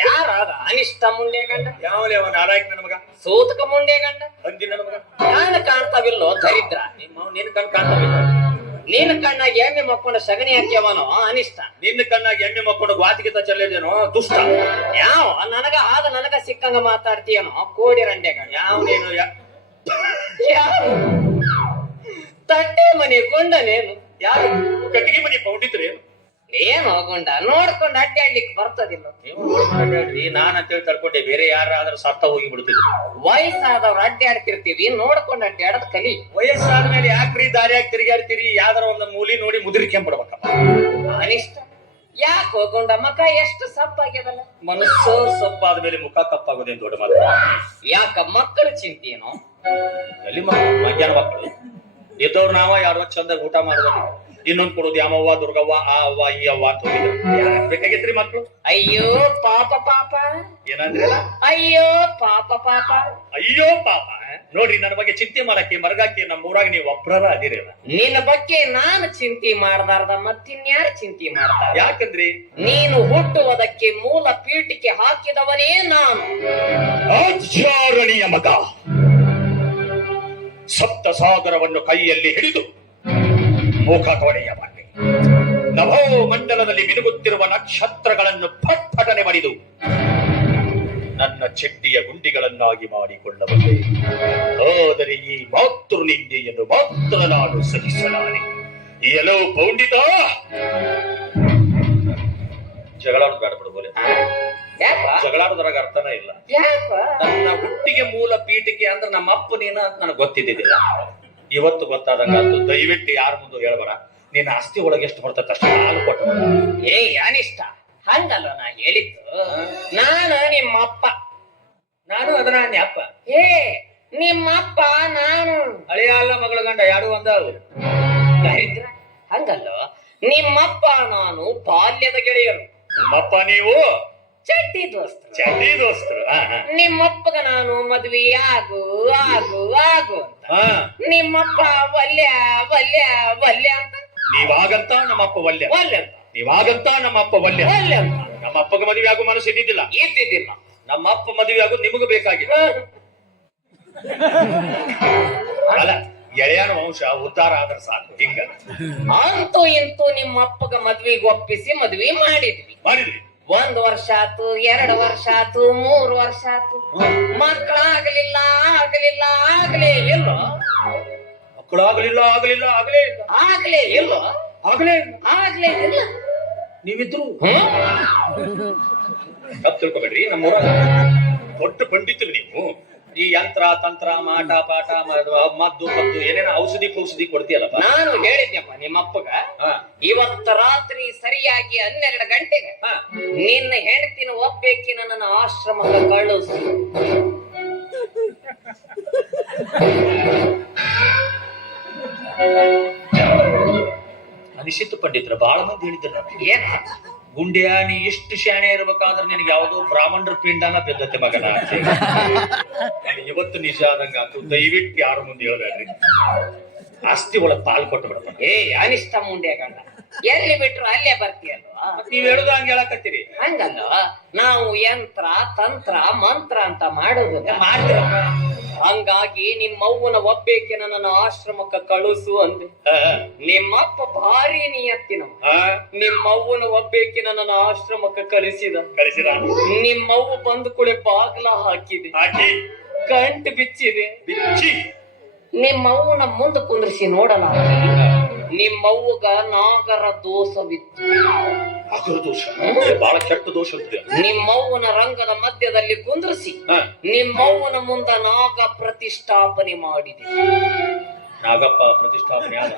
ಯಾರ ಅದ ಅನಿಷ್ಟ ಮುಂಡೆ ಗಂಡ? ಯಾವಲೇ ಅವನ ನಾರಾಯಕ ನನ್ನ ಮಗ? ಸೂತಕ ಮುಂಡೆ ಗಂಡ? ಹಂದಿ ನನ್ನ ಮಗ? ನಾನು ಕಾಣ್ತಾವಿಲ್ಲೋ ದರಿದ್ರ? ನಿಮ್ಮ ನಿನ್ನ ಕಣ್ ಕಾಣ್ತಾವಿಲ್ಲ? ನಿನ್ನ ಕಣ್ಣಾಗ ಎಮ್ಮೆ ಮಕ್ಕೊಂಡು ಸಗಣಿ ಹಾಕ್ಯವನೋ ಅನಿಷ್ಟ? ನಿನ್ನ ಕಣ್ಣಾಗ ಎಮ್ಮೆ ಮಕ್ಕೊಂಡು ಗ್ವಾತಿಗಿತ ಚೆಲ್ಲಿದೇನೋ ದುಷ್ಟ? ಯಾವ? ನನಗ ಆದ ನನಗ ಸಿಕ್ಕಂಗ ಮಾತಾಡ್ತೀಯನೋ? ಕೋಡಿ ರಂಡೆಗ? ಯಾವನೇನು ಯಾವ? ತಟ್ಟೆ ಮನೆ ಗೊಂಡನೇನು ಯಾರು? ಕಟ್ಟಿಗೆ ಮನೆ ಪೌಡಿದ್ರೆ ಏನು? ಗುಂಡ ನೋಡ್ಕೊಂಡು ಅಡ್ಡಾಡ್ಲಿಕ್ಕೆ ಬರ್ತದಿಲ್ಲ. ನೀವು ನಾನ್ ಅಂತೇಳಿ ತಡ್ಕೊಂಡೆ ಬೇರೆ ಯಾರಾದ್ರೂ ಸತ್ತ ಹೋಗಿ ಬಿಡ್ತಿದ್ರು ವಯಸ್ಸಾದವ್ರು ಅಡ್ಡಾಡ್ತಿರ್ತೀವಿ ನೋಡ್ಕೊಂಡು ಅಡ್ಡಾಡದ್ ಕಲಿ. ವಯಸ್ಸಾದ್ಮೇಲೆ ಯಾಕ್ರಿ ದಾರಿಯಾಗಿ ತಿರುಗಾಡ್ತೀರಿ ಯಾವ್ದಾರ ಒಂದು ಮೂಲಿ ನೋಡಿ ಮುದುರಿಕೆಂಬಿಡ್ಬೇಕಪ್ಪ. ಅನಿಷ್ಟ. ಯಾಕೆ ಹೋಗೊಂಡ ಮಕ ಎಷ್ಟು ಸಪ್ಪಾಗ್ಯದಲ್ಲ? ಮನಸ್ಸು ಸಪ್ಪಾದ ಮೇಲೆ ಮುಖ ಕಪ್ಪಾಗೋದೇನು ದೊಡ್ಡ ಮಾತು? ಯಾಕ ಮಕ್ಕಳ ಎಲ್ಲಿ ಮಕ್ಕಳು ಮಧ್ಯಾಹ್ನ ಮಕ್ಕಳು? ಇದ್ದವ್ರು ನಾವ ಯಾರೋ ಚಂದ ಊಟ ಮಾಡಬೇಕು ಇನ್ನೊಂದ್ ಕೊಡೋದು ಯಾಮವ್ವ ದುರ್ಗವ್ವ ಆ ಅವ್ವ ಈ ಅವ್ವ ಅಂತ ಹೋಗಿದ್ರು. ಬೇಕಾಗಿತ್ರಿ ಮಕ್ಳು? ಅಯ್ಯೋ ಪಾಪ ಪಾಪ. ಏನಂದ್ರೆ ಅಯ್ಯೋ ಪಾಪ ಪಾಪ. ಅಯ್ಯೋ ಪಾಪ. ನೋಡ್ರಿ ನನ್ನ ಬಗ್ಗೆ ಚಿಂತೆ ಮಾಡಕ್ಕೆ ಮರಗಾಕಿ ನಮ್ಮ ಊರಾಗ ನೀವು ಒಬ್ರರ ಅದಿರಲ್ಲ ನಿನ್ನ ಬಗ್ಗೆ ನಾನು ಚಿಂತೆ ಮಾಡದಾರ್ದ ಮತ್ತಿನ್ಯಾರು ಚಿಂತೆ ಮಾಡ್ತಾರ ಯಾಕಂದ್ರಿ? ನೀನು ಹುಟ್ಟುವುದಕ್ಕೆ ಮೂಲ ಪೀಠಕ್ಕೆ ಹಾಕಿದವನೇ ನಾನು. ಆಚಾರಣೀಯ ಮಗ. ಸಪ್ತ ಸಾಗರವನ್ನು ಕೈಯಲ್ಲಿ ಹಿಡಿದು ಮುಖ ಕೊಡೆಯ ಮಾಡಿ. ನಭೋ ಮಂಡಲದಲ್ಲಿ ಮಿನುಗುತ್ತಿರುವ ನಕ್ಷತ್ರಗಳನ್ನು ಪಟ್ಪಟನೆ ಬಡಿದು ನನ್ನ ಚೆಟ್ಟಿಯ ಗುಂಡಿಗಳನ್ನಾಗಿ ಮಾಡಿಕೊಳ್ಳಬಲ್ಲೆ ಆದರೆ ಈ ಮಾತೃ ನಿಂದೆಯನ್ನು ಮಾತ್ರ ನಾನು ಸಹಿಸಲಾನೆ ಎಲ್ಲೋ ಪೌಂಡಿತ. ಜಗಳ ಬೇಡ ಜಗಳಾಡೋದ್ರಾಗ ಅರ್ಥನೇ ಇಲ್ಲ. ನನ್ನ ಹುಟ್ಟಿಗೆ ಮೂಲ ಪೀಠಿಕೆ ಅಂದ್ರೆ ನಮ್ಮ ಅಪ್ಪ ನೀನ ಅಂತ ನನಗೆ ಗೊತ್ತಿದ್ದಿಲ್ಲ ಇವತ್ತು ಗೊತ್ತಾದಂಗಾತು ದಯವಿಟ್ಟು ಯಾರ ಮುಂದೆ ಹೇಳ್ಬೇಡ. ನಿನ್ನ ಆಸ್ತಿ ಒಳಗೆ ಎಷ್ಟು ಬರ್ತೈತೆ ಅಷ್ಟು ನಾನು ಕೊಟ್ಟು ಏ ಅನಿಷ್ಟ. ಹಂಗಲ್ಲ ನಾ ಹೇಳಿದ್ದು. ನಾನು ನಿಮ್ಮಪ್ಪ. ನಾನು ಅದನ್ನ ನಿ ಅಪ್ಪ. ಏ ನಿಮ್ಮ ಅಪ್ಪ ನಾನು. ಹಳೆಯ ಅಲ್ಲ ಮಗಳ ಗಂಡ ಯಾರು ಒಂದ ದರಿದ್ರ. ಹಂಗಲ್ಲ? ನಿಮ್ಮಪ್ಪ ನಾನು ಬಾಲ್ಯದ ಗೆಳೆಯರು. ನಿಮ್ಮಪ್ಪ ನೀವು? ಚಡ್ಡಿ ದೋಸ್ತರು. ಚಡ್ಡಿ ದೋಸ್ತರು ನಿಮ್ಮಪ್ಪಗ ನಾನು ಮದ್ವಿ ಆಗು ಆಗು ಆಗು ಅಂತ. ನಿಮ್ಮಪ್ಪ ವಲ್ಯ ವಲ್ಯ ವಲ್ಯ ಅಂತ. ನೀವಾಗಂತ ನಮ್ಮಪ್ಪ ವಲ್ಯ. ವಲ್ಯ ಅಂತ. ನೀವಾಗಂತ ನಮ್ಮಪ್ಪ ವಲ್ಯ. ವಲ್ಯ ಅಂತ. ನಮ್ಮಪ್ಪಗ ಮದುವೆ ಆಗೋ ಮನಸ್ಸು ಇದ್ದಿದ್ದಿಲ್ಲ. ಇದ್ದಿದ್ದಿಲ್ಲ. ನಮ್ಮಪ್ಪ ಮದುವೆ ನಿಮಗ ನಿಮಗೂ ಬೇಕಾಗಿದೆ ಅಲ್ಲ ಎಳೆಯನ ವಂಶ ಉದ್ಧಾರ ಆದ್ರೆ ಸಾಕು ಹಿಂಗ. ಅಂತೂ ಇಂತೂ ನಿಮ್ಮಪ್ಪಗ ಮದ್ವಿಗೆ ಒಪ್ಪಿಸಿ ಮದ್ವಿ ಮಾಡಿದ್ವಿ. ಮಾಡಿದ್ರಿ ಒಂದ್ ವರ್ಷ ಆತು ಎರಡು ವರ್ಷ ಆತು ಮೂರು ವರ್ಷ ಆತು. ಮಕ್ಕಳಾಗಲಿಲ್ಲ ಆಗಲಿಲ್ಲ ಆಗಲೇ ಇಲ್ಲ? ಮಕ್ಕಳಾಗಲಿಲ್ಲ ಆಗಲಿಲ್ಲ ಆಗಲೇ ಇಲ್ಲ. ಆಗಲೇ ಇಲ್ಲ? ಆಗಲೇ ಆಗಲೇ ಇಲ್ಲ. ನೀವಿದ್ರು? ತಪ್ಪು ತಿಳ್ಕೊಬೇಡ್ರಿ ನಮ್ಮ ಊರಾಗ ದೊಡ್ಡ ಪಂಡಿತರು ನೀವು. ಈ ಯಂತ್ರ ತಂತ್ರ ಮಾಟ ಪಾಠ ಮದ್ದು ಮದ್ದು ಏನೇನೋ ಔಷಧಿ ಔಷಧಿ ಕೊಡ್ತೀಯಲ್ಲಪ್ಪ ನಾನು ಹೇಳಿದ್ನಪ್ಪ ನಿಮ್ಮಪ್ಪಗ. ಇವತ್ತು ಇವತ್ತ ರಾತ್ರಿ ಸರಿಯಾಗಿ ಹನ್ನೆರಡು ಗಂಟೆಗೆ ನಿನ್ನ ಹೆಂಡತಿನ ಒಪ್ಪೇಕಿ ನನ್ನ ಆಶ್ರಮ ಕಳಿಸು. ಅನಿಸಿತ್ತು ಪಂಡಿತರು ಬಹಳ ಮಂದಿ ಹೇಳಿದ್ರು ನಾನು ಏನ ಗುಂಡ್ಯಾ ನೀ ಎಷ್ಟು ಶಾಣೆ ಇರ್ಬೇಕಾದ್ರೆ ನಿನಗೆ ಯಾವುದೋ ಬ್ರಾಹ್ಮಣರ ಪಿಂಡನ ಬೆದ್ದತೆ ಮಗನ ಇವತ್ತು ನಿಜ ಆದಂಗ ಆತು. ದಯವಿಟ್ಟು ಯಾರ ಮುಂದೆ ಹೇಳ್ಬೇಡ್ರಿ. ಆಸ್ತಿ ಒಳಗ್ ಪಾಲ್ ಕೊಟ್ಟು ಬಿಡಪ್ಪ ಏ ಅನಿಷ್ಟ ಮುಂಡೆ ಗಂಡ? ಎಲ್ಲಿ ಬಿಟ್ರು ಅಲ್ಲೇ ಬರ್ತೀಯಲ್ವಾ ನೀವ್ ಹೇಳುದು ಹಂಗ ಹೇಳಕತ್ತೀರಿ. ಹಂಗಲ್ಲ. ನಾವು ಯಂತ್ರ ತಂತ್ರ ಮಂತ್ರ ಅಂತ ಮಾಡುದು. ಮಾಡ್ತೀರಪ್ಪ. ಹಂಗಾಗಿ ನಿಮ್ಮವ್ವನ ಒಬ್ಬೇಕೆ ನನ್ನ ಆಶ್ರಮಕ್ಕೆ ಕಳುಸು ಅಂದೆ. ನಿಮ್ಮಪ್ಪ ಭಾರಿ ನಿಯತ್ತಿನ ನಿಮ್ಮವ್ವನ ಒಬ್ಬೇಕೆ ನನ್ನ ಆಶ್ರಮಕ್ಕೆ ಕಳಿಸಿದ. ಕಳಿಸಿದ. ನಿಮ್ಮವ್ವ ಬಂದು ಕುಳೆ ಬಾಗ್ಲ ಹಾಕಿದೆ. ಕಂಟ್ ಬಿಚ್ಚಿದೆ. ಬಿಚ್ಚಿ. ನಿಮ್ಮವ್ವನ ಮುಂದೆ ಕುಂದ್ರಿಸಿ ನೋಡಲ್ಲ ನಿಮ್ಮವ್ವಗ ನಾಗರ ದೋಷವಿತ್ತು. ದೋಷ. ಬಹಳ ಕೆಟ್ಟ ದೋಷ ನಿಮ್ಮವ್ವನ ರಂಗದ ಮಧ್ಯದಲ್ಲಿ ಕುಂದ್ರಿಸಿ. ನಿಮ್ಮವ್ವನ ಮುಂದ ನಾಗ ಪ್ರತಿಷ್ಠಾಪನೆ ಮಾಡಿದೆ. ನಾಗಪ್ಪ ಪ್ರತಿಷ್ಠಾಪನೆ ಆದ.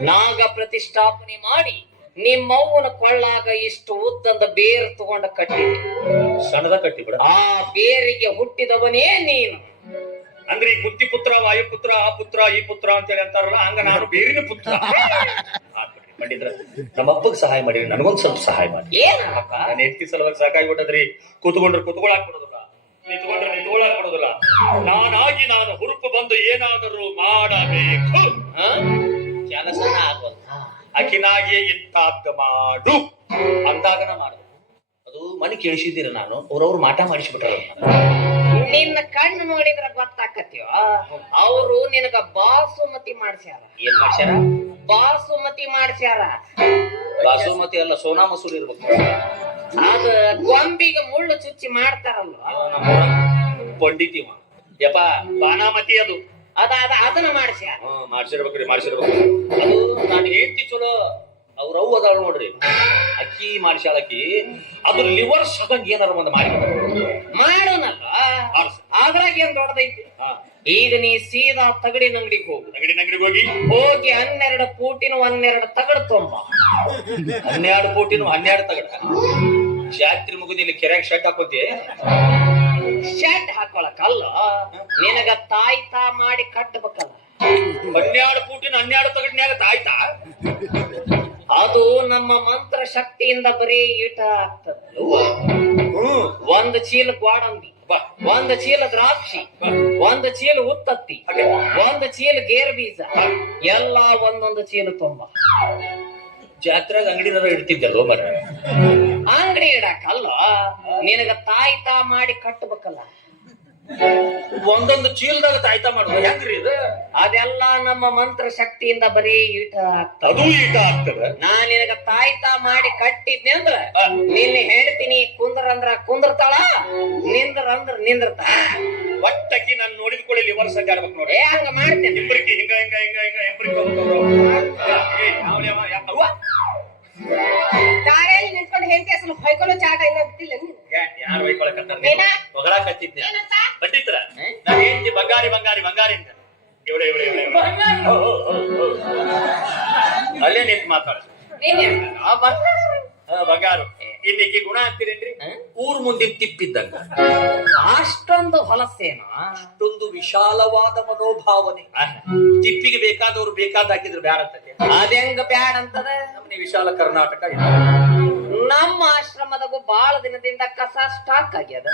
ನಾಗ ಪ್ರತಿಷ್ಠಾಪನೆ ಮಾಡಿ ನಿಮ್ಮವ್ವನ ಕೊಳ್ಳಾಗ ಇಷ್ಟು ಉದ್ದಂದ ಬೇರು ತಗೊಂಡ ಕಟ್ಟಿದೆ. ಸಣ್ಣದ ಕಟ್ಟಿ ಬಿಡ. ಆ ಬೇರಿಗೆ ಹುಟ್ಟಿದವನೇ ನೀನು. ಅಂದ್ರೆ ಈ ಕುತ್ತಿ ಪುತ್ರ ವಾಯುಪುತ್ರ ಆ ಪುತ್ರ ಈ ಪುತ್ರ ಅಂತೇಳಿ ಅಂತಾರಲ್ಲ ಹಂಗ ನಾನು ಬೇರಿನ ಪುತ್ರ. ಪಂಡಿತ್ರ ನಮ್ಮ ಅಪ್ಪಗ್ ಸಹಾಯ ಮಾಡಿ ನನಗೊಂದ್ ಸ್ವಲ್ಪ ಸಹಾಯ ಮಾಡಿ. ಏನಪ್ಪ ನಾನು ಹೆಂಡತಿ ಸಲುವಾಗಿ ಸಾಕಾಗ್ಬಿಟ್ಟದ್ರಿ. ಕೂತ್ಕೊಂಡ್ರೆ ಕೂತ್ಕೊಳಕ್ ಕೊಡೋದಿಲ್ಲ ನಿಂತ್ಕೊಂಡ್ರೆ ನಿಂತ್ಕೊಳಕ್ ಕೊಡೋದಿಲ್ಲ ನಾನಾಗಿ ನಾನು ಹುರುಪು ಬಂದು ಏನಾದರೂ ಮಾಡಬೇಕು? ಕೆಲಸನ ಆಗೋದು ಅಕಿನಾಗೆ ಇಂತಾದ್ದ ಮಾಡು. ಅಂದಾಗನ ಮಾಡು ಅದು ಮನೆ ಕೇಳಿಸಿದ್ದೀರ ನಾನು. ಅವ್ರವ್ರು ಮಾಟ ಮಾಡಿಸ್ಬಿಟ್ರ. ನಿನ್ನ ಕಣ್ಣು ನೋಡಿದ್ರ ಗೊತ್ತಾಕತ್ತೀವ ಅವರು ನಿನಗ ಬಾಸುಮತಿ ಮಾಡ್ಸ್ಯಾರ. ಏನ್ ಮಾಡ್ಸ್ಯಾರ? ಬಾಸುಮತಿ ಮಾಡ್ಸ್ಯಾರ. ಬಾಸುಮತಿ ಅಲ್ಲ ಸೋನಾ ಮಸೂರಿ ಇರ್ಬೇಕು. ಅದ ಗೊಂಬಿಗೆ ಮುಳ್ಳು ಚುಚ್ಚಿ ಮಾಡ್ತಾರಲ್ಲ ಪಂಡಿತಿ ಯಪ್ಪ ಬಾನಾಮತಿ ಅದು. ಅದ ಅದ ಅದನ್ನ ಮಾಡ್ಸ್ಯಾರ. ಹ್ಮ್ ಮಾಡ್ಸಿರ್ಬೇಕ್ರಿ ಮಾಡ್ಸಿರ್ಬೇಕು. ಅದು ನಾನ್ ಹೇಳ್ತಿ ಚಲೋ ಅವ್ರ ಅವು ನೋಡ್ರಿ. ಅಕ್ಕಿ ಮಾಡ್ಸ್ಯಾಳಕ್ಕಿ ಅದು ಲಿವರ್ ಸದಂಗ ಏನಾರ ಒಂದು ಮಾಡಿ. ಮಾಡೋನಲ್ಲ. ಅದ್ರಾಗ ಏನ್ ದೊಡ್ಡದೈತಿ? ಈಗ ನೀ ಸೀದಾ ತಗಡಿನ ಅಂಗಡಿಗೆ ಹೋಗು. ತಗಡಿನ ಅಂಗಡಿಗೆ ಹೋಗಿ? ಹೋಗಿ ಹನ್ನೆರಡು ಪೂಟಿನ ಹನ್ನೆರಡು ತಗಡ್ ತೊಂಬ. ಹನ್ನೆರಡು ಕೋಟಿನ ಹನ್ನೆರಡು ತಗಡ ಜಾತ್ರೆ ಮುಗಿದಿಲ್ಲ ಕೆರೆಗೆ ಶೆಡ್ ಹಾಕೋತಿ? ಶೆಡ್ ಹಾಕೊಳಕಲ್ಲ. ನಿನಗ ತಾಯಿ ತಾ ಮಾಡಿ ಕಟ್ಟಬೇಕಲ್ಲ ಹನ್ನೆರಡು ಕೋಟಿನ ಹನ್ನೆರಡು ತಗಡ್ನ್ಯಾಗ ತಾಯ್ತಾ? ಅದು ನಮ್ಮ ಮಂತ್ರ ಶಕ್ತಿಯಿಂದ ಬರೀ ಈಟ ಆಗ್ತದ. ಒಂದ್ ಚೀಲ ಗ್ವಾಡಂಬಿ ಒಂದು ಚೀಲ ದ್ರಾಕ್ಷಿ ಒಂದ ಚೀಲ ಉತ್ತತ್ತಿ ಒಂದ ಚೀಲ ಗೇರ್ ಬೀಜ ಎಲ್ಲ ಒಂದೊಂದು ಚೀಲ ತುಂಬ. ಜಾತ್ರೆಗ ಅಂಗಡಿ ಇಡ್ತಿದ್ದಲ್ಲೋ ಮರ ಅಂಗಡಿ ಇಡಕಲ್ಲ ನಿನಗ ತಾಯಿ ತಾ ಮಾಡಿ ಕಟ್ಟಬೇಕಲ್ಲ ಒಂದೊಂದು ಚೀಲದಾಗ ತಾಯ್ತಾ ಮಾಡೋದು. ಹೆಂಗ್ರಿ ಇದು? ಅದೆಲ್ಲ ನಮ್ಮ ಮಂತ್ರ ಶಕ್ತಿಯಿಂದ ಬರೀ ಈಟ ಆಗ್ತದ. ಅದು ಈಟ ಆಗ್ತದ. ನಾ ನಿನಗ ತಾಯ್ತ ಮಾಡಿ ಕಟ್ಟಿದ್ನಿ ಅಂದ್ರ ನಿನ್ನೆ ಹೇಳ್ತೀನಿ ಕುಂದ್ರ ಅಂದ್ರ ಕುಂದ್ರತಾಳ ನಿಂದ್ರ ಅಂದ್ರ ನಿಂದ್ರತಾಳ ಒಟ್ಟಕ್ಕಿ ನಾನು ನೋಡಿದ ಕೂಡಲೇ ಲಿವರ್ ಆಗ್ಬೇಕು ನೋಡಿ. ಏ ಹಂಗ ಮಾಡ್ತೇನೆ. ಹಿಂಗ ಹಿಂಗ ಹಿಂಗ ಹಿಂಗ ಅವ್ವ ದಾರಿಯಲ್ಲಿ ನಿಂತ್ಕೊಂಡು ಹೆಂಡತಿ ಅಸಲು ಹೊಯ್ಕೊಳ್ಳೋ ಚಾಟ ಇಲ್ಲ ಬಿಟ್ಟಿಲ್ಲ ನೀನು. ಯಾರು ಬೈಕೊಳಕತ್ತಾರ ಏನ? ಹೊಗಳಾಕತ್ತಿದ್ನೆ ಏನಂತ ಬಟ್ಟಿತ್ರ ನಾನು ಹೇಳ್ತಿ ಬಂಗಾರಿ ಬಂಗಾರಿ ಬಂಗಾರಿ ಅಂತ ಇವಳೆ ಇವಳೆ ಇವಳೆ ಅಲ್ಲೇ ನಿಂತು ಮಾತಾಡ. ನೀನ್? ಆ ಬರ್ತಾರ ಬಂಗಾರು. ಇನ್ನಿಕ್ಕಿ ಗುಣ ಅಂತೀರೇನ್ರಿ ಊರ್ ಮುಂದಿನ ತಿಪ್ಪಿದ್ದಂಗ. ಅಷ್ಟೊಂದು ಹೊಲಸೇನ ಅಷ್ಟೊಂದು ವಿಶಾಲವಾದ ಮನೋಭಾವನೆ. ತಿಪ್ಪಿಗೆ ಬೇಕಾದವ್ರು ಬೇಕಾದ ಹಾಕಿದ್ರು ಬ್ಯಾಡ ಅಂತ ಅದೆಂಗ ಬ್ಯಾಡ ಅಂತದ ನಮ್ಮನೆ ವಿಶಾಲ ಕರ್ನಾಟಕ ಇದು. ನಮ್ಮ ಆಶ್ರಮದಾಗ ಬಾಳ ದಿನದಿಂದ ಕಸ ಸ್ಟಾಕ್ ಆಗ್ಯದ.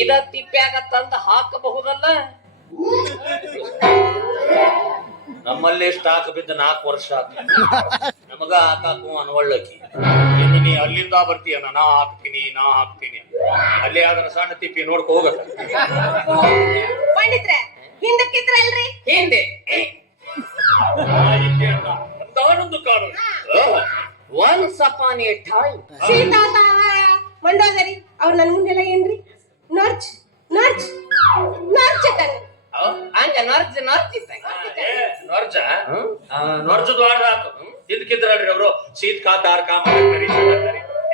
ಇದ ತಿಪ್ಪ್ಯಾಗ ತಂದ ಹಾಕಬಹುದಲ್ಲ? ನಮ್ಮಲ್ಲೇ ಸ್ಟಾಕ್ ಬಿದ್ದ ನಾಲ್ಕು ವರ್ಷ ನಮಗ ಹಾಕಾಕು ಅನ್ವಳ್ಳಕಿ. ನೀ ಅಲ್ಲಿಂದ ಬರ್ತೀಯ ನಾ ಹಾಕ್ತೀನಿ ನಾ ಹಾಕ್ತೀನಿ ಅಲ್ಲಿ ಆದ್ರ ಸಣ್ಣ ತಿಪ್ಪಿ ನೋಡ್ಕೊ ಹೋಗತ್ತ ಪಂಡಿತ್ರೆ ಹಿಂದಕ್ಕಿದ್ರ ಅಲ್ರಿ ಹಿಂದೆ. ಒಂದಾನೊಂದು car once upon a time Sita Mandodari ಅವ್ರು ನನ್ ಮುಂದೆಲ್ಲ ಏನ್ರಿ? ನರ್ಚ್ ನರ್ಚ್ ನರ್ಚ್ ಅಕ್ಕಂಗ ಹಂಗ ನರ್ಜ್ ನರ್ಜ್ ಇದ್ದಂಗ. ನೋರ್ಜ ಹ್ಮ್? ನೋರ್ಜದು ಆಡ್ರಾತು ಹಿಂದಕ್ಕಿದ್ರಲ್ರಿ ಅವರು? ಶೀತ್ ಕಾ ತಾರ್ ಕಾ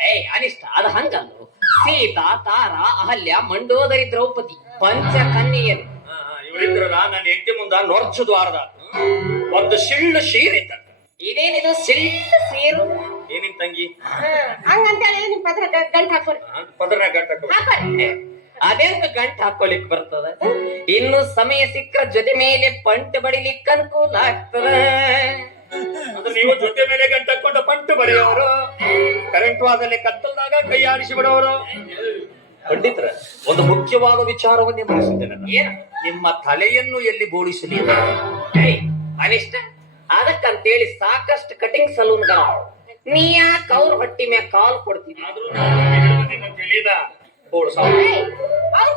ಏಯ್ ಅನಿಷ್ಟ ಅದ ಹಂಗಲ್ಲು. ಸೀತಾ ತಾರ ಅಹಲ್ಯ ಮಂಡೋದರಿ ದ್ರೌಪದಿ ಪಂಚ ಕನ್ಯೆಯರು. ಇವರಿದ್ರಲ್ಲ ನನ್ನ ಹೆಂಡತಿ ಮುಂದ ನೊರ್ಜ ದ್ವಾರದ ಒಂದು ಸಿಳ್ಳು ಶೀರಿದ್ದ ಇದೇನಿದು ಸಿಳ್ಳು ಸೇರು ಏನಿನ್ ತಂಗಿ? ಹಂಗಂತೇಳಿ ನಿಮ್ ಪದ್ರ ಗಂಟ್ ಹಾಕೋರಿ ಪದ್ರ ಗಂಟ್ ಹಾಕೋರಿ ಅದೆಂತ ಗಂಟ್ ಹಾಕೊಲಿಕ್ ಬರ್ತದ? ಇನ್ನು ಸಮಯ ಸಿಕ್ಕ ಜೊತೆ ಮೇಲೆ ಪಂಟ್ ಬಡಿಲಿಕ್ಕೆ ಅನುಕೂಲ ಆಗ್ತದ. ನೀವು ಜೊತೆ ಮೇಲೆ ಗಂಟ ಹಾಕೊಂಡು ಪಂಟು ಬಡಿಯೋರು ಕರೆಂಟ್ ವಾದಲ್ಲಿ ಕತ್ತಲ್ದಾಗ ಕೈ ಆಡಿಸಿ ಬಿಡೋರು ಪಂಡಿತರ ಒಂದು ಮುಖ್ಯವಾದ ವಿಚಾರವನ್ನೇ ಮರೆಸಿದ್ದೇನೆ ನಾನು. ನಿಮ್ಮ ತಲೆಯನ್ನು ಎಲ್ಲಿ ಬೋಳಿಸಲಿ ಅನಿಷ್ಟ. ಅದಕ್ಕಂತೇಳಿ ಸಾಕಷ್ಟು ಕಟಿಂಗ್ ಸಲೂನ್ಗಳ ನೀ ಯಾಕೆ ಅವ್ರ ಹೊಟ್ಟಿ ಮ್ಯಾಗ ಕಾಲ್ ಕೊಡ್ತೀನಿ ಆದ್ರೂ ಅವ್ರ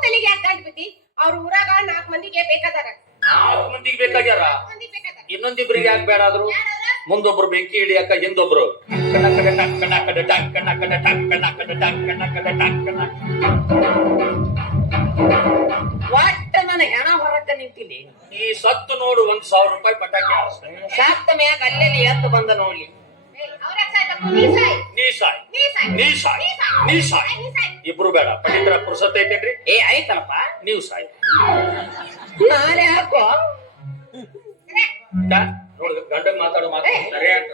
ತಲೆಗೆ ಯಾಕೆ ಗಂಟ್ ಬಿದ್ದಿ? ಅವ್ರ ಊರಾಗ ನಾಲ್ಕು ಮಂದಿಗೆ ಬೇಕಾದಾರ. ನಾಲ್ಕು ಮಂದಿಗೆ ಬೇಕಾಗ್ಯಾರ? ಇನ್ನೊಂದಿಬ್ರಿಗೆ ಯಾಕೆ ಬೇಡ ಆದ್ರು? ಮುಂದೊಬ್ರು ಬೆಂಕಿ ಹಿಡಿಯಾಕ ಹಿಂದೊಬ್ರು. ಕಣ ಕಡ ಟಕ್ ಕಣ ಕಡ ಟಕ್ ಕಣ ಕಡ ಟಕ್ ಕಣ ಕಡ ಟಕ್ ಕಣ ಕಡ ಟಕ್ ಕಣ ಒಟ್ಟ ನನ್ನ ಹೆಣ ಹೊರಕ ನಿಂತೀನಿ ಈ ಸತ್ತು ನೋಡು ಒಂದ್ ಸಾವಿರ ರೂಪಾಯಿ ಪಟಾಕಿ ಶಾಕ್ತ ಮ್ಯಾಗ ಅಲ್ಲೆಲ್ಲಿ ಎದ್ದು ಬಂದ ನೋಡ್ಲಿ ನೀ ಸಾಯ್. ನೀ ಸಾಯ್. ನೀ ಸಾಯ್. ನೀ ಸಾಯ್. ಬೇಡ. ಪಂಡಿತರ ಪುರುಸತ್ ಐತೇನ್ರಿ? ಏ ಆಯ್ತಲ್ಲಪ್ಪ. ನೀವು ಸಾಯ್. ನಾನೇ ಹಾಕೋ. ನೋಡು ಗಂಡ ಮಾತಾಡೋ ಮಾತು ಸರಿ ಅಂತ.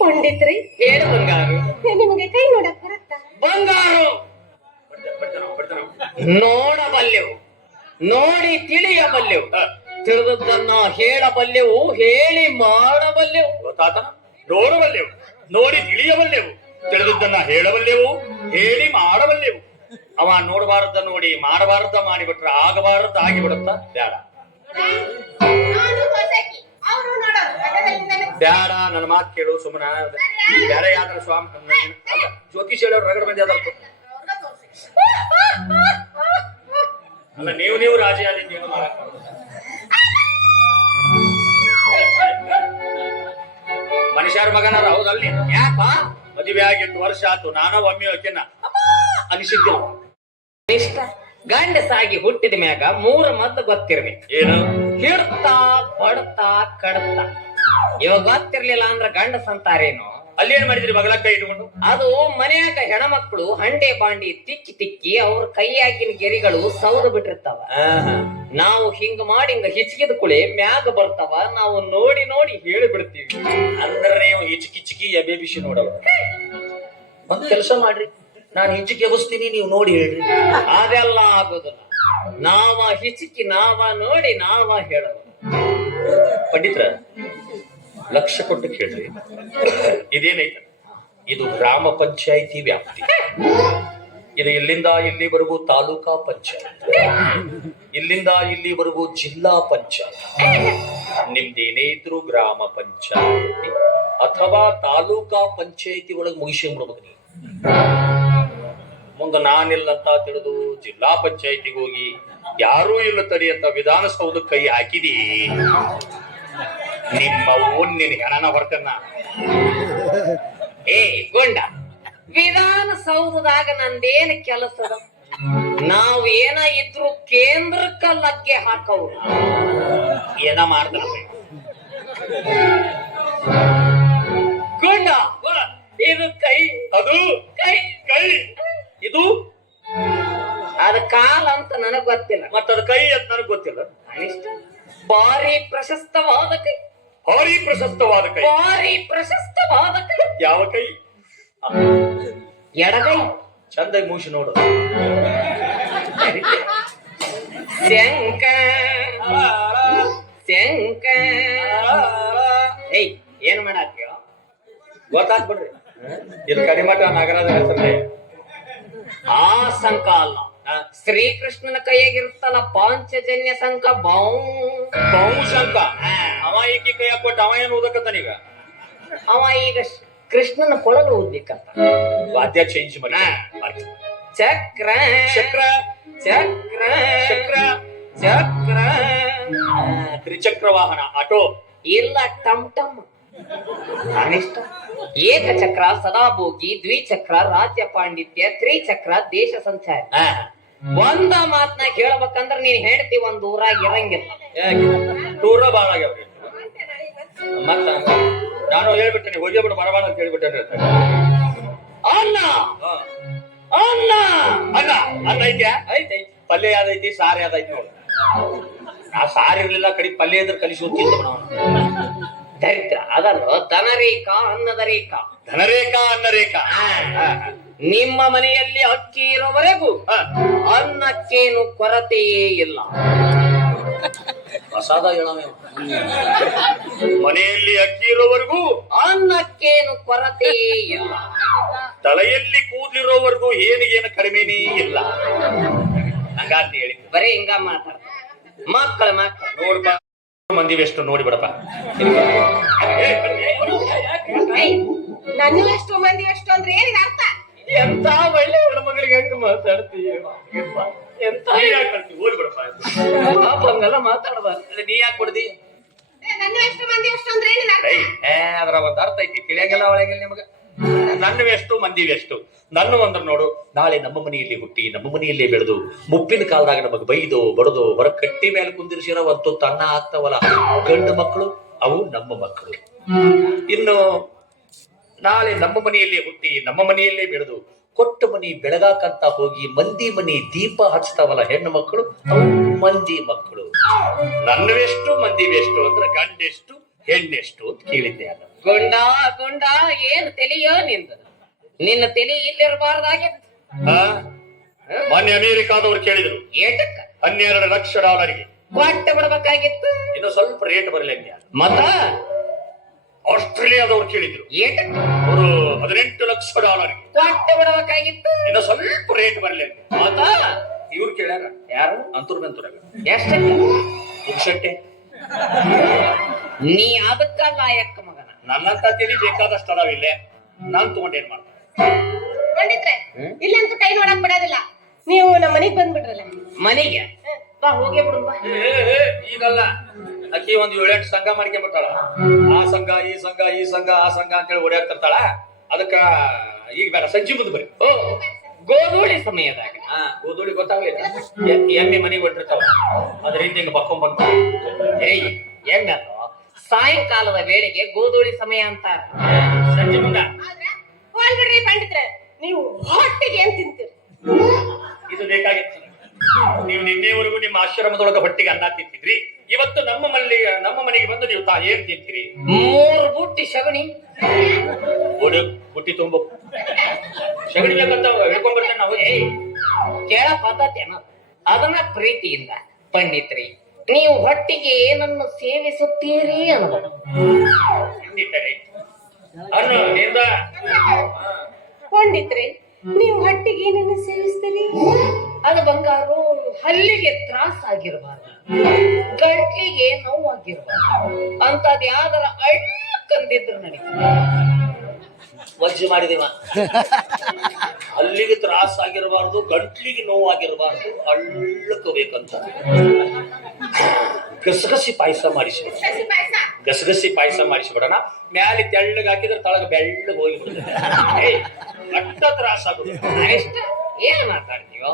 ಪಂಡಿತ್ರಿ. ಹೇಳು ಬಂಗಾರು? ನಿಮಗೆ ಕೈ ನೋಡಕ್ ಬರತ್ತಾ? ಬಂಗಾರು! ನೋಡಬಲ್ಲೆವು ನೋಡಿ ತಿಳಿಯಬಲ್ಲೆವು ತಿಳಿದದ್ದನ್ನ ಹೇಳಬಲ್ಲೆವು ಹೇಳಿ ಮಾಡಬಲ್ಲೆವು ಗೊತ್ತಾತನ? ನೋಡಬಲ್ಲೆವು ನೋಡಿ ತಿಳಿಯಬಲ್ಲೆವು ತಿಳಿದದ್ದನ್ನ ಹೇಳಬಲ್ಲೆವು ಹೇಳಿ ಮಾಡಬಲ್ಲೆವು ಅವ ನೋಡಬಾರ್ದ ನೋಡಿ ಮಾಡಬಾರದ ಮಾಡಿಬಿಟ್ರೆ ಆಗಬಾರ್ದ ಆಗಿಬಿಡುತ್ತ ಬೇಡ ಬೇಡ ನನ್ನ ಮಾತು ಕೇಳು ಸುಮ್ಮನ ಬೇರೆ ಯಾವ್ದಾರ ಸ್ವಾಮಿ ಜ್ಯೋತಿಷ್ ಹೇಳೋರು ರಗಡ ಮಂದಿ ಅದಾರ ಅಲ್ಲ ನೀವು ನೀವು ರಾಜಿ ಆದಿದ್ದೇನು ಮಾಡಕ್. ಮನುಷ್ಯರ ಮಗನಾರ ಹೌದಲ್ಲಿ ಯಾಕ ಮದುವೆ ಆಗಿ ಎಂಟು ವರ್ಷ ಆತು ನಾನು ಒಮ್ಮೆ ಆಕೆನ ಅನಿಸಿದ್ದಿಲ್ಲ. ಇಷ್ಟ? ಗಂಡಸಾಗಿ ಹುಟ್ಟಿದ ಮ್ಯಾಗ ಮೂರ ಮದ್ದು ಗೊತ್ತಿರ್ಬೇಕು ಏನು? ಹಿಡ್ತಾ ಬಡ್ತಾ ಕಡ್ತಾ. ಇವಾಗ ಗೊತ್ತಿರ್ಲಿಲ್ಲ ಅಂದ್ರ ಗಂಡಸ ಅಂತಾರೇನು ಅಲ್ಲಿ ಏನ್ ಮಾಡಿದ್ರಿ? ಬಗಲ ಕೈ ಇಟ್ಕೊಂಡು? ಅದು ಮನ್ಯಾಗ ಹೆಣಮಕ್ಳು ಹಂಡೆ ಬಾಂಡಿ ತಿಕ್ಕಿ ತಿಕ್ಕಿ ಅವ್ರ ಕೈಯಾಗಿನ ಗೆರಿಗಳು ಸೌದು ಬಿಟ್ಟಿರ್ತಾವ. ನಾವು ಹಿಂಗ ಮಾಡಿ ಹಿಂಗ ಹಿಚ್ಕಿದ ಕುಳಿ ಮ್ಯಾಗ ಬರ್ತಾವ. ನಾವು ನೋಡಿ ನೋಡಿ ಹೇಳಿ ಬಿಡ್ತೀವಿ. ಅಂದ್ರೆ ನೀವು ಹಿಚ್ಕಿ ಚಿಕ್ಕಿ ಎಬೆ ಬಿಸಿ ನೋಡವ ಒಂದ್ ಕೆಲಸ ಮಾಡ್ರಿ. ನಾನು ಹಿಂಚಿಕೆ ಎಬ್ಸ್ತೀನಿ ನೀವು ನೋಡಿ ಹೇಳ್ರಿ. ಅದೆಲ್ಲ ಆಗೋದಿಲ್ಲ. ನಾವ ಹಿಚಿಕಿ ನಾವ ನೋಡಿ, ನಾವ ಹೇಳ ಪಂಡಿತ್ರ, ಲಕ್ಷ ಕೊಟ್ಟು ಕೇಳ್ರಿ. ಇದೇನೈತ? ಇದು ಗ್ರಾಮ ಪಂಚಾಯಿತಿ ವ್ಯಾಪ್ತಿ. ಇದು ಇಲ್ಲಿಂದ ಇಲ್ಲಿವರೆಗೂ ತಾಲೂಕಾ ಪಂಚಾಯತ್. ಇಲ್ಲಿಂದ ಇಲ್ಲಿವರೆಗೂ ಜಿಲ್ಲಾ ಪಂಚಾಯತ್. ನಿಮ್ದೇನೇ ಇದ್ರು ಗ್ರಾಮ ಪಂಚಾಯತಿ ಅಥವಾ ತಾಲೂಕಾ ಪಂಚಾಯತಿ ಒಳಗೆ ಮುಗಿಸ್ಕೊಂಡ್ಬಿಡ್ಬೇಕು ನೀವು. ಮುಂದೆ ನಾನಿಲ್ಲ ಅಂತ ತಿಳಿದು ಜಿಲ್ಲಾ ಪಂಚಾಯತಿಗೆ ಹೋಗಿ ಯಾರೂ ಇಲ್ಲ ತಡಿ ಅಂತ ವಿಧಾನಸೌಧ ಕೈ ಹಾಕಿದಿ. ನಿಮ್ಮ ಓನ್ ನಿನ್ ಹೆಣನ ಹೊರತನ್ನ ಏ ಗೊಂಡ. ವಿಧಾನಸೌಧದಾಗ ನಂದೇನ್ ಕೆಲಸ ನಾವ್ ಏನ ಇದ್ರು ಕೇಂದ್ರಕ್ಕ ಲಗ್ಗೆ ಹಾಕವು ಏನ ಮಾಡ್ತಾರೆ ಗೊಂಡ ಇದು ಕೈ ಅದು ನನಗ್ ಗೊತ್ತಿಲ್ಲ ಮತ್ತದ ಕೈ ಅಂತ ನನಗೆ ಗೊತ್ತಿಲ್ಲ. ಅನಿಷ್ಟ ಭಾರಿ ಪ್ರಶಸ್ತವಾದ ಕೈ. ಭಾರಿ ಪ್ರಶಸ್ತವಾದ ಕೈ. ಭಾರಿ ಪ್ರಶಸ್ತವಾದ ಕೈ. ಯಾವ ಕೈ? ಎಡಗೈ. ಚಂದ ಮೂಸಿ ನೋಡು. ಶಂಕ ಶಂಕ ಏಯ್ ಏನ್ ಮಾಡಾತ್ಯೋ ಗೊತ್ತಾಗ್ಬಿಡ್ರಿ. ಇದು ಕಡಿಮಠ ನಗರದ ಹೆಸರೇ ಆ ಸಂಕ ಅಲ್ಲ. ಶ್ರೀಕೃಷ್ಣನ ಕೈಯಾಗಿರುತ್ತಲ್ಲ ಪಾಂಚಜನ್ಯ ಸಂಕ ಬೌ ಬಹುಶಂಕ ಅವ ಈಕಿ ಕೈ ಕೊಟ್ಟ ಅವ ಏನು ಓದಕತ್ತಾನೀಗ ಅವ ಈಗ ಕೃಷ್ಣನ ಕೊಳಲು ಓದ್ಬೇಕಂತ. ವಾದ್ಯ ಚೇಂಜ್ ಮಾಡಿ ಚಕ್ರ. ಚಕ್ರ. ಚಕ್ರ. ಚಕ್ರ. ಚಕ್ರ. ತ್ರಿಚಕ್ರ ವಾಹನ ಆಟೋ. ಇಲ್ಲ ಟಮ್ ಟಮ್. ಅನಿಷ್ಟ ಏಕಚಕ್ರ ಸದಾಭೋಗಿ ದ್ವಿಚಕ್ರ ರಾಜ್ಯ ಪಾಂಡಿತ್ಯ ತ್ರಿಚಕ್ರ ದೇಶ ಸಂಚಾರ. ಒಂದ ಮಾತ್ನಾಗ ಕೇಳ್ಬೇಕಂದ್ರ ನೀನ್ ಹೇಳ್ತಿ ಒಂದ್ ಊರಾಗ ಇರಂಗಿಲ್ಲ? ಟೂರ ಬಾಳ ಆಗ್ಯಾವ್ರಿ. ಮತ್ತ ನಾನು ಹೇಳ್ಬಿಟ್ಟೆ ಹೋಗಿ ಬಿಡು ಬರಬಾರ ಅಂತ ಹೇಳ್ಬಿಟ್ಟೆ ಅನ್ನ ಅನ್ನ ಅಲ್ಲ ಅನ್ನ ಐತ್ಯಾ? ಐತೆ ಪಲ್ಯ ಯಾವ್ದೈತಿ? ಸಾರು ಯಾವ್ದೈತಿ ನೋಡು. ಆ ಸಾರು ಇರ್ಲಿಲ್ಲ ಕಡಿ ಪಲ್ಯ ಇದ್ರೆ ಕಲಿಸಿ ಹೋಗ್ತಿದ್ದ ದರಿದ್ರ ಅದನ್ನು ಧನರೇಖಾ ಅನ್ನದ ರೇಖಾ. ಧನರೇಖಾ ಅನ್ನರೇಖಾ. ನಿಮ್ಮ ಮನೆಯಲ್ಲಿ ಅಕ್ಕಿ ಇರೋವರೆಗೂ ಹಾ. ಅನ್ನಕ್ಕೇನು ಕೊರತೆಯೇ ಇಲ್ಲ. ಪ್ರಸಾದ. ಮನೆಯಲ್ಲಿ ಅಕ್ಕಿ ಇರೋವರೆಗೂ ಅನ್ನಕ್ಕೇನು ಕೊರತೆಯೇ ಇಲ್ಲ. ತಲೆಯಲ್ಲಿ ಕೂದಲಿರೋವರೆಗೂ ಏನಿಗೇನು ಕಡಿಮೆನೇ ಇಲ್ಲ. ಹಂಗಾಂತ ಹೇಳಿ. ಬರೀ ಹಿಂಗ ಮಾತಾಡ ಮಕ್ಕಳ ಮಕ್ಕಳ. ನೋಡ್ಬ ಮಂದಿ ಎಷ್ಟು ನೋಡಿ ಬಿಡಪ್ಪ. ನಾನು ಎಷ್ಟು ಮಂದಿ ಎಷ್ಟು ಅಂದ್ರೆ ಏನಿಗೆ ಅರ್ಥ? ಎಂತ ಒಳ್ಳೆ ಹೆಣ್ಮಗಳಿಗೆ ಹೆಂಗ್ ಮಾತಾಡ್ತೀಯ? ಎಂತ? ಪಾಪ ಹಂಗೆಲ್ಲ ಮಾತಾಡಬಾರ್ದು. ಅಲ್ಲ, ನೀ ಯಾಕೆ ಕೊಡ್ದಿ ಏ, ಅಂದ್ರೆ ಒಂದ್ ಅರ್ಥ ಐತಿ. ತಿಳಿಯಂಗಿಲ್ಲ ಒಳಗಿಲ್ಲ ನಿಮಗ? ನನ್ನ ಎಷ್ಟು ಮಂದಿ ಎಷ್ಟು ನನ್ನ ಒಂದ್ರ ನೋಡು ನಾಳೆ ನಮ್ಮ ಮನೆಯಲ್ಲಿ ಹುಟ್ಟಿ ನಮ್ಮ ಮನೆಯಲ್ಲೇ ಬೆಳೆದು ಮುಪ್ಪಿನ ಕಾಲದಾಗ ನಮಗ್ ಬೈದು ಬಡದು ಹೊರ ಕಟ್ಟಿ ಮೇಲೆ ಕುಂದಿರ್ಸಿರೋ ಒಂದು ತನ್ನ ಆಗ್ತಾವಲ್ಲ. ಗಂಡು ಮಕ್ಕಳು ಅವು ನಮ್ಮ ಮಕ್ಕಳು. ಇನ್ನು ನಾಳೆ ನಮ್ಮ ಮನೆಯಲ್ಲೇ ಹುಟ್ಟಿ ನಮ್ಮ ಮನೆಯಲ್ಲೇ ಬೆಳೆದು ಕೊಟ್ಟ ಮನಿ ಬೆಳಗಾಕಂತ ಹೋಗಿ ಮಂದಿ ಮನಿ ದೀಪ ಹಚ್ತಾವಲ್ಲ ಹೆಣ್ಣು ಮಕ್ಕಳು? ಅವು ಮಂದಿ ಮಕ್ಕಳು. ನನ್ನವೆಷ್ಟು ಮಂದಿವೆಷ್ಟು ಅಂದ್ರೆ ಗಂಡೆಷ್ಟು ಹೆಣ್ಣೆಷ್ಟು ಅಂತ ಕೇಳಿದ್ದೆ ಅಲ್ಲ ಗುಂಡ ಗುಂಡ ಏನು ತಿಳಿಯೋ ನಿಂದ. ನಿನ್ನ ತಲೆ ಇಲ್ಲಿರಬಾರ್ದಾಗೆ? ಮೊನ್ನೆ ಅಮೆರಿಕಾದವ್ರು ಕೇಳಿದ್ರು. ಏಟಕ್ಕ? ಹನ್ನೆರಡು ಲಕ್ಷ ಡಾಲರ್ಗೆ. ಕೊಟ್ಟು ಬಿಡ್ಬೇಕಾಗಿತ್ತು. ಇನ್ನು ಸ್ವಲ್ಪ ರೇಟ್ ಬರಲಿ ಮತ್ತ? ಆಸ್ಟ್ರೇಲಿಯಾದವ್ರು ಕೇಳಿದ್ರು. ಏನ್ ಅವರು ಹದಿನೆಂಟು ಲಕ್ಷ ಡಾಲರ್ ಕೊಟ್ಟು ಬಿಡ್ಬೇಕಾಗಿತ್ತು ಇನ್ನು ಸ್ವಲ್ಪ ರೇಟ್ ಬರಲಿ ಮತ್ತ ಇವ್ರು ಕೇಳ್ಯಾರ ಯಾರು? ಅಂತೂರ್ ನಂತೂರಾಗ ಎಷ್ಟಕ್ಕ? ನೀ ಅದಕ್ಕ ಲಾಯಕ್ಕ ಮಗನ? ನನ್ನಂತ ತಿಳಿ ಬೇಕಾದಷ್ಟು ಅದಾವ ಇಲ್ಲೇ. ನಾನ್ ತಗೊಂಡ್ ಏನ್ ಮಾಡ್ತಾರೆ ಪಂಡಿತ್ರೆ ಇಲ್ಲಂತೂ ಕೈ ನೋಡಕ್ ಬಿಡೋದಿಲ್ಲ. ನೀವು ನಮ್ಮ ಮನೆಗೆ ಬಂದ್ಬಿಟ್ರಲ್ಲ. ಮನೆಗೆ? ಬಾ ಹೋಗಿ ಬಿಡು ಬಾ. ಈಗಲ್ಲ. ಅಕ್ಕಿ ಒಂದ್ ಏಳೆಂಟು ಸಂಘ ಮಾಡ್ಕೊಂಡ್ಬಿಟ್ಟಾಳ. ಆ ಸಂಘ ಈ ಸಂಘ ಈ ಸಂಘ ಆ ಸಂಘ ಅಂತೇಳಿ ಓಡಾಡ್ತಿರ್ತಾಳ. ಅದಕ್ಕ ಈಗ ಬೇಡ ಸಂಜೆ ಮುಂದೆ ಬರ್ರಿ. ಓ ಗೋಧೂಳಿ ಸಮಯದಾಗ. ಹಾ ಗೋಧೂಳಿ ಗೊತ್ತಾಗ್ಲಿಲ್ಲ. ಎಮ್ಮೆ ಮನೆಗೆ ಹೊಟ್ಟಿರ್ತಾವ ಅದ್ರ ಹಿಂದೆ ಹಿಂಗ ಬಕ್ಕೊಂಡ್ ಬಂದ ಏಯ್ ಸಾಯಂಕಾಲದ ವೇಳೆಗೆ ಗೋಧೂಳಿ ಸಮಯ ಅಂತ. ಸಂಜೆ ಮುಂದ. ಹೋಗ್ಬಿಡ್ರಿ ಪಂಡಿತ್ರೆ ನೀವು ಹೊಟ್ಟಿಗೆ ಏನ್ ತಿಂತೀರಿ? ಇದು ಬೇಕಾಗಿತ್ತು. ನೀವು ನಿನ್ನೆವರೆಗೂ ನಿಮ್ಮ ಆಶ್ರಮದೊಳಗ ಹೊಟ್ಟಿಗೆ ಅನ್ನ ತಿಂತಿದ್ರಿ. ಇವತ್ತು ನಮ್ಮ ಮನೆಗೆ ನಮ್ಮ ಮನೆಗೆ ಬಂದು ನೀವು ತಾ ಏನ್ ತಿಂತೀರಿ? ಮೂರು ಬುಟ್ಟಿ ಶಗಣಿ ಓಡಿ ಬುಟ್ಟಿ ತುಂಬ. ಸಗಣಿ ಬೇಕಂತ ಹೇಳ್ಕೊಂಡ್ಬರ್ತೇನೆ ನಾವು ಕೇಳ ಅನ್ನೋದು ಅದನ್ನ ಪ್ರೀತಿಯಿಂದ ಪಂಡಿತ್ರಿ ನೀವು ಹೊಟ್ಟಿಗೆ ಏನನ್ನು ಸೇವಿಸುತ್ತೀರಿ ಅನ್ನಬಹುದು ಪಂಡಿತ್ರಿ ಅನ್ನು ನಿಂದ. ಪಂಡಿತ್ರೆ ನೀವು ಹೊಟ್ಟಿಗೆ ಏನನ್ನು ಸೇವಿಸ್ತೀರಿ? ಅದು ಬಂಗಾರು ಹಲ್ಲಿಗೆ ತ್ರಾಸ ಆಗಿರಬಾರ್ದು. ಗಂಟ್ಲಿಗೆ ನೋವಾಗಿರಬಾರ್ದು. ಅಂತದ್ ಯಾವ್ದಾರ ಅಳ್ಳಕ್ಕಂದಿದ್ರು ನಡೀತದೆ ವಜ್ಜೆ ಮಾಡಿದೀವ. ಅಲ್ಲಿಗೆ ತ್ರಾಸ ಆಗಿರಬಾರ್ದು ಗಂಟ್ಲಿಗೆ ನೋವಾಗಿರಬಾರ್ದು ಅಳ್ಳಕೋಬೇಕಂತ ಬೇಕಂತ ಗಸಗಸಿ ಪಾಯಸ ಮಾಡಿಸ್ಬಿಡ. ಗಸಗಸಿ ಪಾಯಸ? ಮಾಡಿಸ್ಬಿಡೋಣ. ಮ್ಯಾಲೆ ತೆಳ್ಳಗೆ ಹಾಕಿದ್ರೆ ತಳಗ ಬೆಳ್ಳಗೆ ಹೋಗಿ ಬಿಡ್ತದೆ ಅಟ್ಟ ತ್ರಾಸ ಆಗುದು ಎಷ್ಟು ಏನ್ ಮಾತಾಡ್ತೀವೋ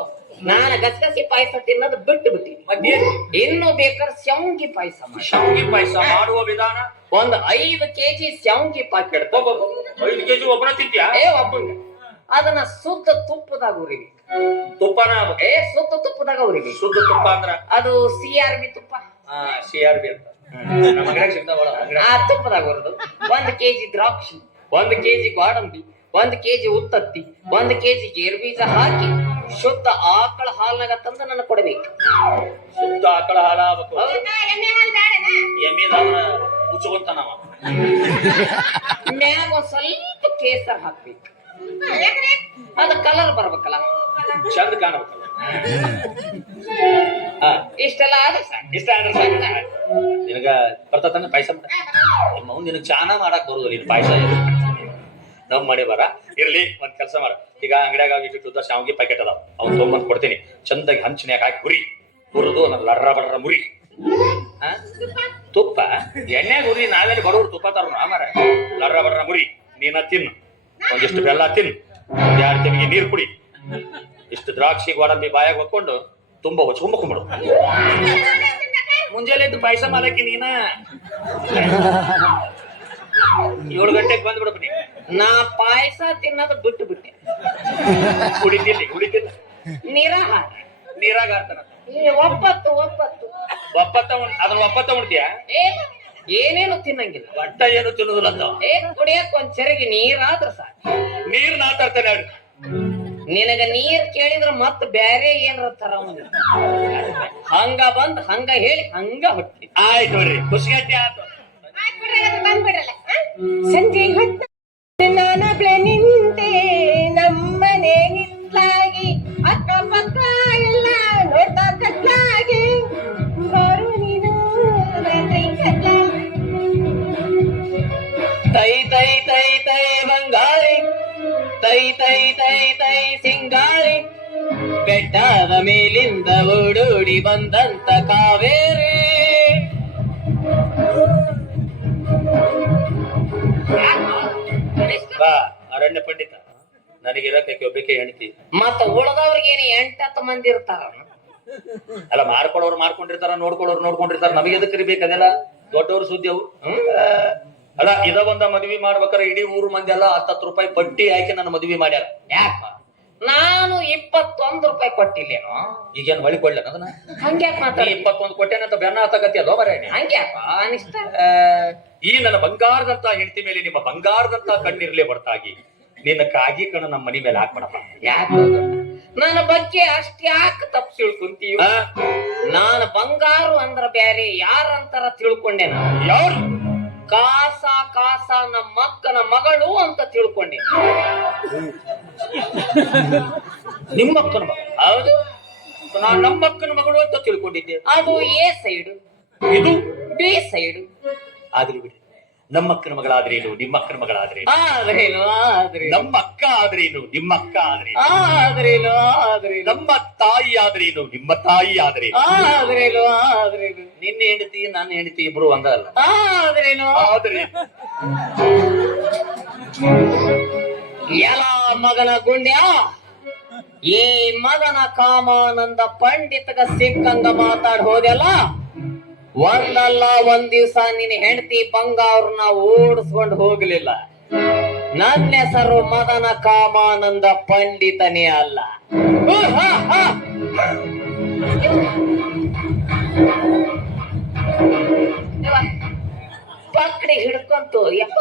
ನಾನು ಗಸಗಸಿ ಪಾಯಸ ತಿನ್ನೋದು ಬಿಟ್ಟು ಬಿಟ್ಟಿದ್ದೀನಿ. ಇನ್ನು ಬೇಕಾದ್ರೆ ಶಾವ್ಗಿ ಪಾಯಸ ಶಾವ್ಗಿ ಪಾಯಸ ಮಾಡುವ ವಿಧಾನ? ಒಂದು ಐದು ಕೆಜಿ ಶಾವ್ಗಿ ಪಾಕೆಟ್ ಐದು ಕೆಜಿ ಒಬ್ಬನ ತಿಂತ್ಯಾ? ಏ ಒಬ್ಬನ. ಅದನ್ನ ಶುದ್ಧ ತುಪ್ಪದಾಗ ಉರಿಬೇಕು ತುಪ್ಪನ? ಏ ಶುದ್ಧ ತುಪ್ಪದಾಗ ಉರಿಬೇಕು ಶುದ್ಧ ತುಪ್ಪ ಅಂದ್ರ? ಅದು ಸಿ ಆರ್ ಬಿ ತುಪ್ಪ. ಸಿ ಆರ್ ಬಿ ಅಂತ. ಆ ತುಪ್ಪದಾಗ ಉರದು ಒಂದ್ ಕೆಜಿ ದ್ರಾಕ್ಷಿ ಒಂದ್ ಕೆಜಿ ಗೋಡಂಬಿ ಒಂದ್ ಕೆಜಿ ಉತ್ತತ್ತಿ ಒಂದ್ ಕೆಜಿ ಗೇರ್ ಬೀಜ ಹಾಕಿ ಶುದ್ಧ ಆಕಳ ಹಾಲ್ನಾಗ ತಂದು ನನ್ನ ಕೊಡಬೇಕು. ಶುದ್ಧ ಆಕಳ ಹಾಲ ಎಮ್ಮಿದಾಗ ಉಚ್ಕೊಂತಾನವ ಮ್ಯಾಗ ಒಂದ್ ಸ್ವಲ್ಪ ಕೇಸರ್ ಹಾಕ್ಬೇಕು. ಅದ ಕಲರ್ ಬರ್ಬೇಕಲ್ಲ. ಚಂದ ಕಾಣಬೇಕಲ್ಲ. ಆ, ಇಷ್ಟೆಲ್ಲ ಆದ್ರೆ ಸಾಕು. ಇಷ್ಟ ಆದ್ರೆ ಸಾಕು. ನಿನಗ ಬರ್ತತನ ಪಾಯಸ ಮಾಡ ನಿನಗ್ ಚಾನ ಮಾಡಕ್ ಬರುದಿಲ್ಲ ನೀನ್ ಪಾಯಸ ನಮ್ ಮಾಡಿ ಬರ, ಇರ್ಲಿ, ಒಂದ್ ಕೆಲಸ ಮಾಡ. ಈಗ ಅಂಗಡಿಯಾಗ ಇಟ್ಟು ಶಾವಿಗೆ ಪ್ಯಾಕೆಟ್ ಅದಾವ. ಅವ್ ತೊಗೊಂಬಂದ್ ಕೊಡ್ತೀನಿ. ಚಂದಾಗಿ ಹಂಚಿನ್ಯಾಗ ಹಾಕಿ ಹುರಿ. ಹುರಿದು ನನ್ನ ಲರ್ರ ಬಡ್ರ ಮುರಿ? ತುಪ್ಪ? ಎಣ್ಣೆ ಹುರಿ, ನಾವೆಲ್ಲಿ ಬರೋರು ತುಪ್ಪ ತರ ಮಾರ ಲರ್ರ ಬಡ್ರ ಮುರಿ. ನೀನ ತಿನ್ನು. ಒಂದಿಷ್ಟು ಬೆಲ್ಲ ತಿನ್ನು. ಯಾರ ತೆಮಿಗೆ ನೀರು ಕುಡಿ. ಇಷ್ಟು ದ್ರಾಕ್ಷಿ ಗೋಡಂಬಿ ಬಾಯಾಗ ಹೊಕ್ಕೊಂಡು ತುಂಬಾ ಹೊಚ್ಕೊಂಬಕೊಂಬಿಡು ಮುಂಜಾನೆ ಎದ್ದು ಪಾಯಸ ಮಾಡಕ್ಕೆ ನೀನ? ಏಳು ಗಂಟೆಗೆ ಬಂದ್ಬಿಡಪ್ಪ ನೀ ನಾ ಪಾಯಸ ತಿನ್ನೋದು ಬಿಟ್ಟು ಬಿಟ್ಟೆ. ಕುಡಿತಿಲ್ಲ ಕುಡಿತಿಲ್ಲ ನಿರಾಹಾರ. ನೀರಾಗ ಆಡ್ತಾನ ಏ, ಒಪ್ಪತ್ತು ಒಪ್ಪತ್ತು. ಒಪ್ಪತ್ತ ಉಣ್- ಅದನ್ನ ಒಪ್ಪತ್ತ ಉಣ್ತೀಯ ಏ ಏನೇನು ತಿನ್ನಂಗಿಲ್ಲ. ಒಟ್ಟ ಏನು ತಿನ್ನೋದಿಲ್ಲ ಅಂತ. ಏ ಕುಡಿಯಕ್ ಒಂದ್ ಚೆರಗಿ ನೀರಾದ್ರ ಸಾಕು. ನೀರ್ ನಾ ಅಡ್ ನಿನಗ ನೀರ್ ಕೇಳಿದ್ರ ಮತ್ ಬ್ಯಾರೆ ಏನರ ತರ ಹಂಗ ಬಂದ್ ಹಂಗ ಹೇಳಿ ಹಂಗ ಹೊಟ್ಟಿ. ಆಯ್ತು ನೋಡ್ರಿ ಖುಷಿಗಟ್ಟಿ ಆತು. ಬಂದ್ಬಿಡಲ್ಲ ಸಂಜೆ ಹೊತ್ತ ನಾನಬ್ಳೆ ನಿಂತೆ, ನಮ್ಮನೆ ನಿತ್ಲಾಗಿ ಅಕ್ಕ ಪಕ್ಕ ಎಲ್ಲ ನೋಡ್ತಾ ಕತ್ಲಾಗಿ ಬಾರು ನೀನು ನನ್ನ ಕತ್ಲಾಗಿ. ತೈ ತೈ ತೈ ತೈ ಬಂಗಾರಿ, ತೈ ತೈ ತೈ ತೈ ಸಿಂಗಾರಿ. ಬೆಟ್ಟದ ಮೇಲಿಂದ ಓಡೋಡಿ ಬಂದಂತ ಕಾವೇರಿ. ಅರಣ್ಯ ಪಂಡಿತ. ನನಗಿರಕ್ಕೆ ಒಬ್ಬಕ್ಕೆ ಹೆಂಡತಿ. ಮತ್ತ ಉಳದವ್ರಿಗೇನು ಎಂಟತ್ತು ಮಂದಿ ಇರ್ತಾರ? ಅಲ್ಲ ಮಾರ್ಕೊಳ್ಳೋರು ಮಾರ್ಕೊಂಡಿರ್ತಾರ ನೋಡ್ಕೊಳ್ಳೋರು ನೋಡ್ಕೊಂಡಿರ್ತಾರ. ನಮಗೆ ಎದಕ್ಕೆ ಇರ್ಬೇಕು ಅದೆಲ್ಲ? ದೊಡ್ಡವ್ರ ಸುದ್ದಿ ಅವು? ಅಲ್ಲ ಇದ ಒಂದ ಮದ್ವಿ ಮಾಡ್ಬೇಕಾರ ಇಡೀ ಊರು ಮಂದಿ ಎಲ್ಲ ಹತ್ತತ್ತು ರೂಪಾಯಿ ಪಟ್ಟಿ ಹಾಕಿ ನನ್ನ ಮದ್ವಿ ಮಾಡ್ಯಾರ. ಯಾಕ ನಾನು ಇಪ್ಪತ್ತೊಂದು ರೂಪಾಯಿ ಕೊಟ್ಟಿಲ್ಲೇನೋ? ಈಗೇನ್ ಹೊಳಿ ಕೊಡ್ಲೇನ ಅದನ್ನ? ಹಂಗ್ಯಾಕ್ ಮಾತಾಡಿ ಇಪ್ಪತ್ತೊಂದು ಕೊಟ್ಟೇನಂತ ಬೆನ್ನ ತಗತಿ ಅಲ್ವಾ ಬರೇ ಹಂಗ್ಯಾಕ ಅನಿಸ್ತ ಈ ನನ್ನ ಬಂಗಾರದಂತ ಹೆಂಡತಿ ಮೇಲೆ ನಿಮ್ಮ ಬಂಗಾರದಂತ ಕಣ್ಣಿರ್ಲಿ ಹೊರತಾಗಿ ನಿನ್ನ ಕಾಗಿ ಕಣ ನಮ್ಮ ಮನಿ ಮೇಲೆ ಹಾಕ್ಬಿಡಪ್ಪ. ಯಾಕೆ ನನ್ನ ಬಗ್ಗೆ ಅಷ್ಟ್ಯಾಕ ತಪ್ಪು ತಪ್ಸಿಳ್ ಆ? ನಾನು ಬಂಗಾರು ಅಂದ್ರ ಬ್ಯಾರೆ ಯಾರಂತಾರ ತಿಳ್ಕೊಂಡೆ ನಾನು. ಯಾರು? ಕಾಸ ಕಾಸ ನಮ್ಮ ಮಕ್ಕನ ಮಗಳು ಅಂತ ತಿಳ್ಕೊಂಡೆ. ನಿಮ್ಮಕ್ಕನ ಮಗಳು ಮಗ. ಹೌದು. ನಾನು ನಮ್ಮಕ್ಕನ ಮಗಳು ಅಂತ ತಿಳ್ಕೊಂಡಿದ್ದೆ. ಅದು ಎ ಸೈಡ್. ಇದು? B side. ಆಗ್ಲಿ ಬಿಡಿ. ನಮ್ಮ ಕ್ರಮಗಳಾದ್ರೇನು ಮಗಳಾದ್ರೇನು ನಿಮ್ಮ ಕ್ರಮಗಳಾದ್ರೆ ಆದ್ರೇನು ಆದ್ರೇನು ನಮ್ಮ ಅಕ್ಕ ಆದ್ರೇನು ನಿಮ್ಮ ಅಕ್ಕ ಆದ್ರೇನು ಆದ್ರೇನು ಆದ್ರೇನು ನಮ್ಮ ತಾಯಿ ಆದ್ರೇನು ನಿಮ್ಮ ತಾಯಿ ಆದ್ರೆ ಆದ್ರೇನು ಆದ್ರೇನು ನಿನ್ನ ಹೆಂಡತಿ ನನ್ನ ಹೆಂಡತಿ ಇಬ್ರು ಒಂದಲ್ಲ ಆದ್ರೇನು ಆದ್ರೆ ಎಲ ಮಗನ ಗುಂಡ್ಯ ಈ ಮಗನ ಕಾಮಾನಂದ ಪಂಡಿತಗ ಸಿಕ್ಕಂಗ ಮಾತಾಡ್ ಹೋದೆಲ್ಲ ಒಂದಲ್ಲ, ಒಂದ್ ದಿವ್ಸ ನಿನ್ ಹೆಂಡತಿ ಬಂಗಾವ್ರನ್ನ ಓಡಿಸ್ಕೊಂಡು ಹೋಗ್ಲಿಲ್ಲ. ನನ್ನ ಹೆಸರು ಮದನ ಕಾಮಾನಂದ ಪಂಡಿತನೇ ಅಲ್ಲ. ಪಕ್ಡಿ ಹಿಡ್ಕೊಂತು ಯಪ್ಪ